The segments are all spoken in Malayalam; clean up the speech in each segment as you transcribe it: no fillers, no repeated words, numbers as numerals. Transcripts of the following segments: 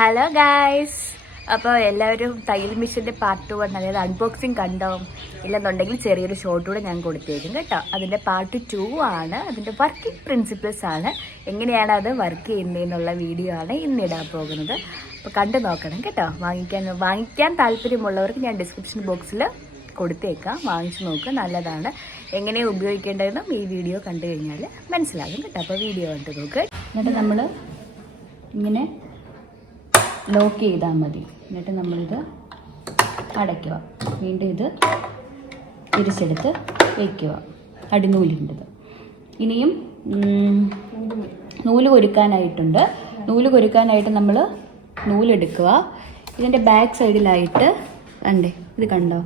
ഹലോ ഗായ്സ്, അപ്പോൾ എല്ലാവരും തയ്യൽ മിഷൻ്റെ പാർട്ട് 1 അതായത് അൺബോക്സിങ് കണ്ടോ? ഇല്ലെന്നുണ്ടെങ്കിൽ ചെറിയൊരു ഷോർട്ട് കൂടെ ഞാൻ കൊടുത്തേക്കും കേട്ടോ. അതിൻ്റെ പാർട്ട് 2 ആണ്. അതിൻ്റെ വർക്കിംഗ് പ്രിൻസിപ്പിൾസ് ആണ്, എങ്ങനെയാണ് അത് വർക്ക് ചെയ്യുന്നതെന്നുള്ള വീഡിയോ ആണ് ഇന്നിടാൻ പോകുന്നത്. അപ്പോൾ കണ്ടു നോക്കണം കേട്ടോ. വാങ്ങിക്കാൻ താല്പര്യമുള്ളവർക്ക് ഞാൻ ഡിസ്ക്രിപ്ഷൻ ബോക്സിൽ കൊടുത്തേക്കാം, വാങ്ങിച്ചു നോക്കുക, നല്ലതാണ്. എങ്ങനെ ഉപയോഗിക്കേണ്ടതെന്നും ഈ വീഡിയോ കണ്ടു കഴിഞ്ഞാൽ മനസ്സിലാകും കേട്ടോ. അപ്പോൾ വീഡിയോ കണ്ടു നോക്കുക. എന്നിട്ട് നമ്മൾ ഇങ്ങനെ ലോക്ക് ചെയ്താൽ മതി. എന്നിട്ട് നമ്മളിത് അടയ്ക്കുക, വീണ്ടും ഇത് തിരിച്ചെടുത്ത് വയ്ക്കുക. അടിനൂലിൻ്റെത്. ഇനിയും നൂല് കൊരുക്കാനായിട്ടുണ്ട്. നൂല് കൊരുക്കാനായിട്ട് നമ്മൾ നൂലെടുക്കുക. ഇതിൻ്റെ ബാക്ക് സൈഡിലായിട്ട് കണ്ടേ, ഇത് കണ്ടോ,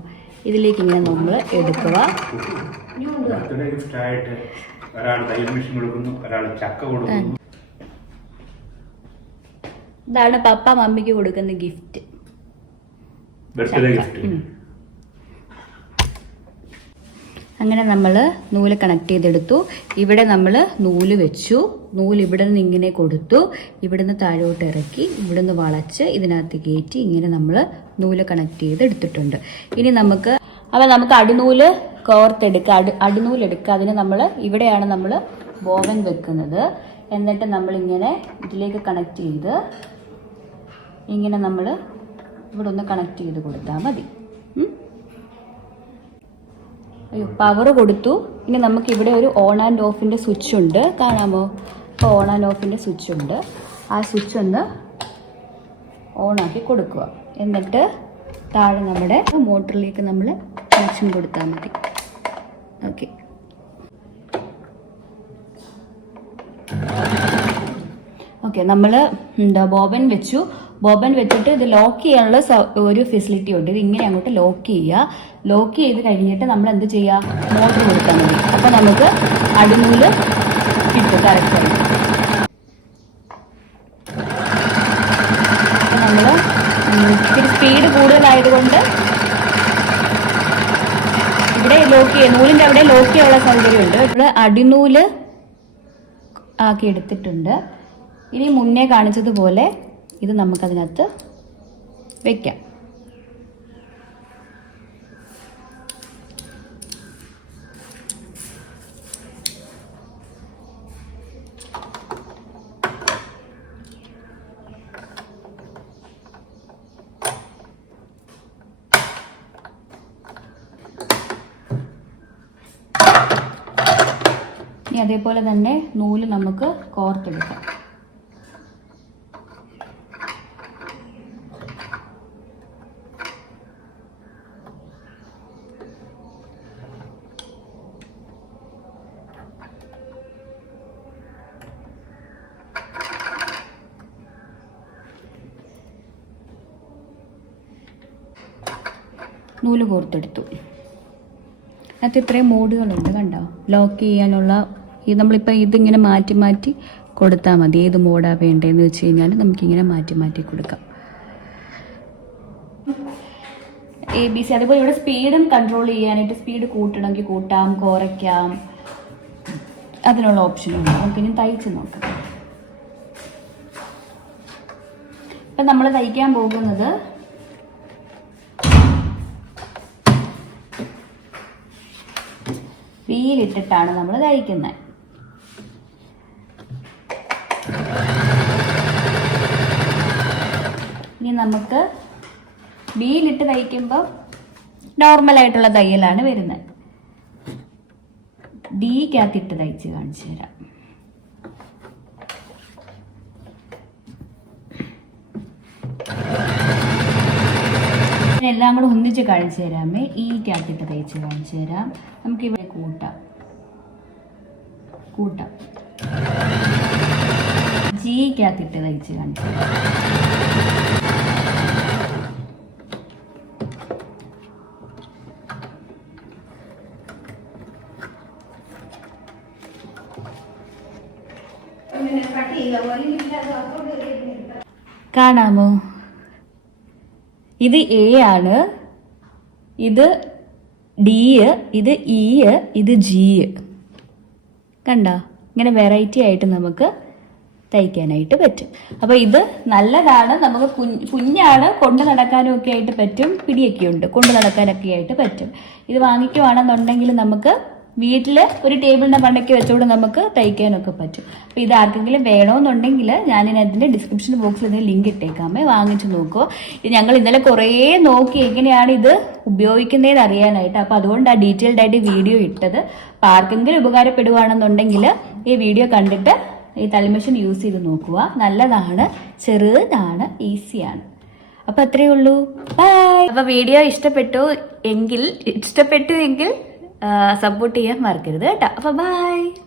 ഇതിലേക്ക് ഇങ്ങനെ നമ്മൾ എടുക്കുക. ഇതാണ് പപ്പ മമ്മിക്ക് കൊടുക്കുന്ന ഗിഫ്റ്റ്. അങ്ങനെ നമ്മൾ നൂല് കണക്ട് ചെയ്തെടുത്തു. ഇവിടെ നമ്മൾ നൂല് വെച്ചു. നൂല് ഇവിടെ നിന്ന് ഇങ്ങനെ കൊടുത്തു, ഇവിടെ നിന്ന് താഴോട്ട് ഇറക്കി, ഇവിടെ നിന്ന് വളച്ച് ഇതിനകത്ത് കയറ്റി ഇങ്ങനെ നമ്മൾ നൂല് കണക്ട് ചെയ്ത് എടുത്തിട്ടുണ്ട്. ഇനി നമുക്ക് അടിനൂല് കോർത്തെടുക്കുക. അടിനൂലെടുക്കുക. അതിന് നമ്മൾ ഇവിടെയാണ് നമ്മൾ ബോബൻ വെക്കുന്നത്. എന്നിട്ട് നമ്മളിങ്ങനെ ഇതിലേക്ക് കണക്ട് ചെയ്ത് ഇങ്ങനെ നമ്മൾ ഇവിടെ ഒന്ന് കണക്ട് ചെയ്ത് കൊടുത്താൽ മതി. പവർ കൊടുത്തു. ഇനി നമുക്ക് ഇവിടെ ഒരു ഓൺ ആൻഡ് ഓഫിൻ്റെ സ്വിച്ച് ഉണ്ട്, കാണാമോ? ഇപ്പോൾ ഓൺ ആൻഡ് ഓഫിൻ്റെ സ്വിച്ച് ഉണ്ട്. ആ സ്വിച്ച് ഒന്ന് ഓണാക്കി കൊടുക്കുക. എന്നിട്ട് താഴെ നമ്മുടെ മോട്ടറിലേക്ക് നമ്മൾ കണക്ഷൻ കൊടുത്താൽ മതി. ഓക്കെ. ഓക്കെ, നമ്മൾ ബോബൻ വെച്ചു. ബോബൻ വെച്ചിട്ട് ഇത് ലോക്ക് ചെയ്യാനുള്ള ഒരു ഫെസിലിറ്റി ഉണ്ട്. ഇത് ഇങ്ങനെ അങ്ങോട്ട് ലോക്ക് ചെയ്യുക. ലോക്ക് ചെയ്ത് കഴിഞ്ഞിട്ട് നമ്മൾ എന്ത് ചെയ്യുക, മോട്ടർ കൊടുത്താൽ മതി. അപ്പം നമുക്ക് അടിനൂല് കിട്ടും കറക്റ്റായി. അപ്പം നമ്മൾ ഇത്തിരി സ്പീഡ് കൂടുതലായതുകൊണ്ട് ഇവിടെ ലോക്ക് ചെയ്യുക, നൂലിൻ്റെ അവിടെ ലോക്ക് ചെയ്യാനുള്ള സൗകര്യമുണ്ട്. ഇവിടെ അടിനൂല് ആക്കി എടുത്തിട്ടുണ്ട്. ഇനി മുന്നേ കാണിച്ചതുപോലെ ഇത് നമുക്കതിനകത്ത് വെക്കാം. ഇനി അതേപോലെ തന്നെ നൂല് നമുക്ക് കോർത്തെടുക്കാം. നൂല് കോർത്തെടുത്തു. അതിനകത്ത് ഇത്രയും മോഡുകളുണ്ട്, കണ്ടോ? ലോക്ക് ചെയ്യാനുള്ള നമ്മളിപ്പോൾ ഇതിങ്ങനെ മാറ്റി മാറ്റി കൊടുത്താൽ മതി. ഏത് മോഡാണ് വേണ്ടതെന്ന് വെച്ച് കഴിഞ്ഞാൽ നമുക്കിങ്ങനെ മാറ്റി മാറ്റി കൊടുക്കാം. ABC. അതുപോലെ ഇവിടെ സ്പീഡും കൺട്രോൾ ചെയ്യാനായിട്ട് സ്പീഡ് കൂട്ടണമെങ്കിൽ കൂട്ടാം, കുറയ്ക്കാം, അതിനുള്ള ഓപ്ഷനുണ്ട്. നമുക്ക് ഇനി തയ്ച്ച് നോക്കാം. ഇപ്പം നമ്മൾ തയ്ക്കാൻ പോകുന്നത് വീലിട്ടിട്ടാണ് നമ്മൾ തയ്ക്കുന്നത്. ഇനി നമുക്ക് വീലിട്ട് തയ്ക്കുമ്പോൾ നോർമലായിട്ടുള്ള തയ്യലാണ് വരുന്നത്. ഡീക്കകത്തിട്ട് തയ്ച്ച് കാണിച്ചു തരാം. എല്ലാം കൂടെ ഒന്നിച്ച് കാണിച്ചു തരാമേ. ഈക്കകത്തിട്ട് തയ്ച്ച് കാണിച്ചു തരാം. നമുക്കിവിടെ കൂട്ടാം. ജീക്കകത്തിട്ട് തയ്ച്ച് കാണിച്ചു തരാം. കാണാമോ? ഇത് A ആണ്, ഇത് D, ഇത് E, ഇത് G. കണ്ടോ? ഇങ്ങനെ വെറൈറ്റി ആയിട്ട് നമുക്ക് തയ്ക്കാനായിട്ട് പറ്റും. അപ്പോൾ ഇത് നല്ലതാണ്, നമുക്ക് കുഞ്ഞാണ് കൊണ്ട് നടക്കാനും ഒക്കെ ആയിട്ട് പറ്റും, പിടിയൊക്കെ ഉണ്ട് കൊണ്ട് നടക്കാനൊക്കെ ആയിട്ട് പറ്റും. ഇത് വാങ്ങിക്കുവാണെന്നുണ്ടെങ്കിൽ നമുക്ക് വീട്ടിൽ ഒരു ടേബിളിൻ്റെ മണ്ടയ്ക്ക് വെച്ചുകൊണ്ട് നമുക്ക് തയ്ക്കാനൊക്കെ പറ്റും. അപ്പോൾ ഇത് ആർക്കെങ്കിലും വേണമെന്നുണ്ടെങ്കിൽ ഞാനിതിൻ്റെ ഡിസ്ക്രിപ്ഷൻ ബോക്സിൽ ഇതിന് ലിങ്ക് ഇട്ടേക്കാമേ, വാങ്ങിച്ച് നോക്കുമോ. ഇത് ഞങ്ങൾ ഇന്നലെ കുറേ നോക്കി എങ്ങനെയാണ് ഇത് ഉപയോഗിക്കുന്നതെന്ന് അറിയാനായിട്ട്. അപ്പോൾ അതുകൊണ്ടാണ് ഡീറ്റെയിൽഡ് ആയിട്ട് വീഡിയോ ഇട്ടത്. അപ്പോൾ ആർക്കെങ്കിലും ഉപകാരപ്പെടുകയാണെന്നുണ്ടെങ്കിൽ ഈ വീഡിയോ കണ്ടിട്ട് ഈ തയ്യൽ മെഷീൻ യൂസ് ചെയ്ത് നോക്കുക. നല്ലതാണ്, ചെറുതാണ്, ഈസിയാണ്. അപ്പോൾ അത്രയേ ഉള്ളൂ. ബൈ. അപ്പോൾ വീഡിയോ ഇഷ്ടപ്പെട്ടു എങ്കിൽ സപ്പോർട്ട് ചെയ്യാൻ മറക്കരുത് കേട്ടോ. അപ്പോൾ ബൈ.